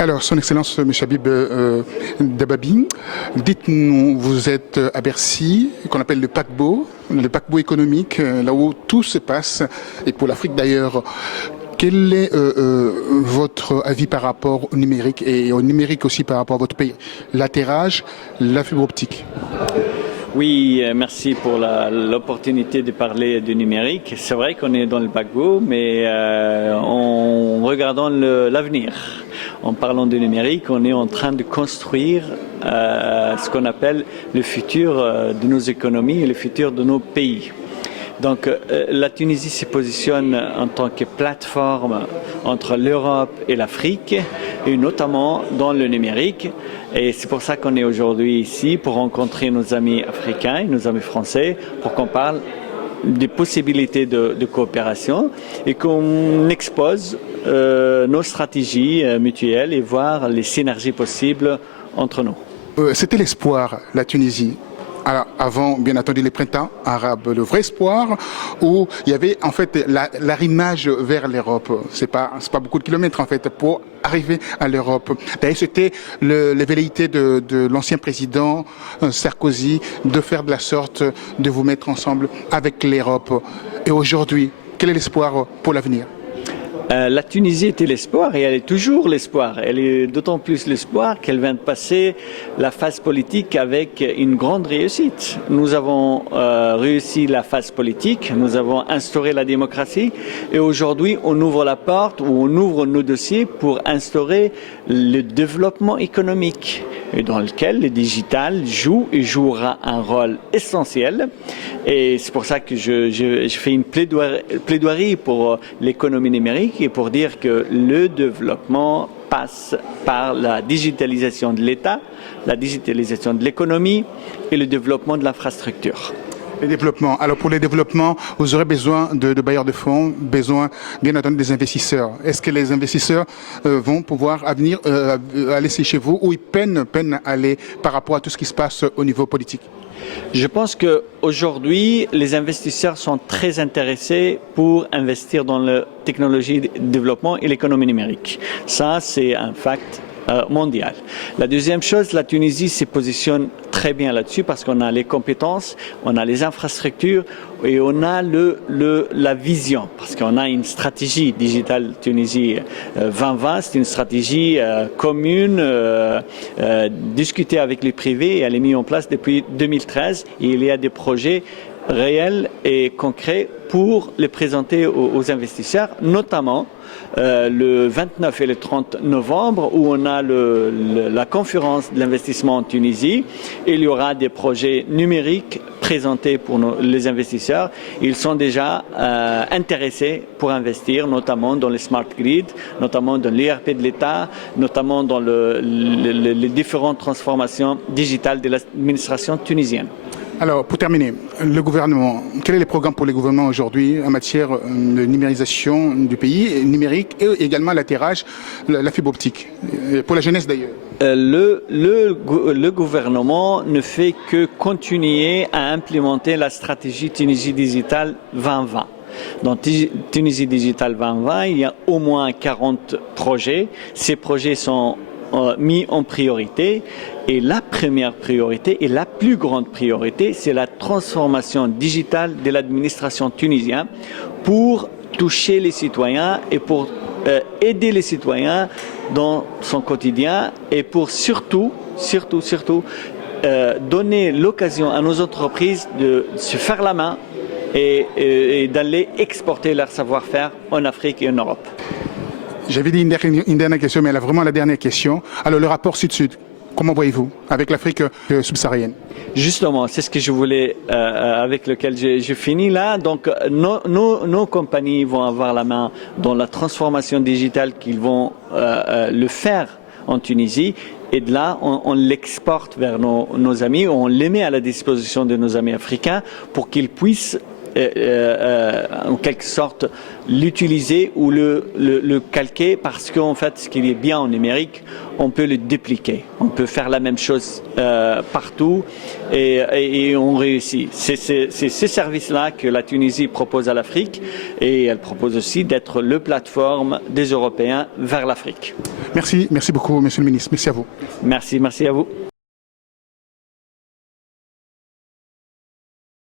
Alors, Son Excellence M. Habib Dababi, dites-nous, vous êtes à Bercy, qu'on appelle le paquebot économique, là où tout se passe, et pour l'Afrique d'ailleurs. Quel est votre avis par rapport au numérique et au numérique aussi par rapport à votre pays? L'atterrage, la fibre optique. Oui, merci pour l'opportunité de parler du numérique. C'est vrai qu'on est dans le paquebot, mais en regardant l'avenir, en parlant du numérique, on est en train de construire ce qu'on appelle le futur de nos économies et le futur de nos pays. Donc la Tunisie se positionne en tant que plateforme entre l'Europe et l'Afrique, et notamment dans le numérique. Et c'est pour ça qu'on est aujourd'hui ici, pour rencontrer nos amis africains et nos amis français, pour qu'on parle des possibilités de coopération et qu'on expose nos stratégies mutuelles et voir les synergies possibles entre nous. C'était l'espoir, la Tunisie. Alors, avant, bien entendu, les printemps arabes, le vrai espoir, où il y avait en fait l'arrimage vers l'Europe. C'est pas beaucoup de kilomètres en fait pour arriver à l'Europe. D'ailleurs, c'était les velléités de l'ancien président Sarkozy de faire de la sorte, de vous mettre ensemble avec l'Europe. Et aujourd'hui, quel est l'espoir pour l'avenir? La Tunisie était l'espoir et elle est toujours l'espoir. Elle est d'autant plus l'espoir qu'elle vient de passer la phase politique avec une grande réussite. Nous avons réussi la phase politique, nous avons instauré la démocratie et aujourd'hui on ouvre la porte ou on ouvre nos dossiers pour instaurer le développement économique et dans lequel le digital joue et jouera un rôle essentiel. Et c'est pour ça que je fais une plaidoirie pour l'économie numérique et pour dire que le développement passe par la digitalisation de l'État, la digitalisation de l'économie et le développement de l'infrastructure. Les développements. Alors pour les développements, vous aurez besoin de bailleurs de fonds, besoin bien entendu des investisseurs. Est-ce que les investisseurs vont pouvoir aller chez vous ou ils peinent à aller par rapport à tout ce qui se passe au niveau politique? Je pense qu'aujourd'hui, les investisseurs sont très intéressés pour investir dans la technologie de développement et l'économie numérique. Ça, c'est un fact mondial. La deuxième chose, la Tunisie se positionne très bien là-dessus parce qu'on a les compétences, on a les infrastructures et on a la vision parce qu'on a une stratégie digitale Tunisie 2020, c'est une stratégie commune discutée avec les privés et elle est mise en place depuis 2013 et il y a des projets réels et concrets pour les présenter aux investisseurs, notamment le 29 et le 30 novembre où on a la conférence de l'investissement en Tunisie. Il y aura des projets numériques présentés pour les investisseurs. Ils sont déjà intéressés pour investir, notamment dans les smart grids, notamment dans l'ERP de l'État, notamment dans les différentes transformations digitales de l'administration tunisienne. Alors, pour terminer, le gouvernement, quel est le programme pour le gouvernement aujourd'hui en matière de numérisation du pays, numérique et également l'atterrage, la fibre optique, pour la jeunesse d'ailleurs? Le gouvernement ne fait que continuer à implémenter la stratégie Tunisie Digital 2020. Dans Tunisie Digital 2020, il y a au moins 40 projets. Ces projets sont mis en priorité et la première priorité et la plus grande priorité, c'est la transformation digitale de l'administration tunisienne pour toucher les citoyens et pour aider les citoyens dans son quotidien et pour surtout donner l'occasion à nos entreprises de se faire la main et d'aller exporter leur savoir-faire en Afrique et en Europe. J'avais dit une dernière question, mais elle a vraiment la dernière question. Alors, le rapport Sud-Sud, comment voyez-vous avec l'Afrique subsaharienne? Justement, c'est ce que je voulais, avec lequel je finis là. Donc, nos compagnies vont avoir la main dans la transformation digitale qu'ils vont le faire en Tunisie. Et de là, on l'exporte vers nos amis, on les met à la disposition de nos amis africains pour qu'ils puissent en quelque sorte l'utiliser ou le calquer, parce qu'en fait, ce qui est bien en numérique, on peut le dupliquer. On peut faire la même chose partout et on réussit. C'est ces services-là que la Tunisie propose à l'Afrique, et elle propose aussi d'être le plateforme des Européens vers l'Afrique. Merci beaucoup, Monsieur le Ministre. Merci à vous. Merci à vous.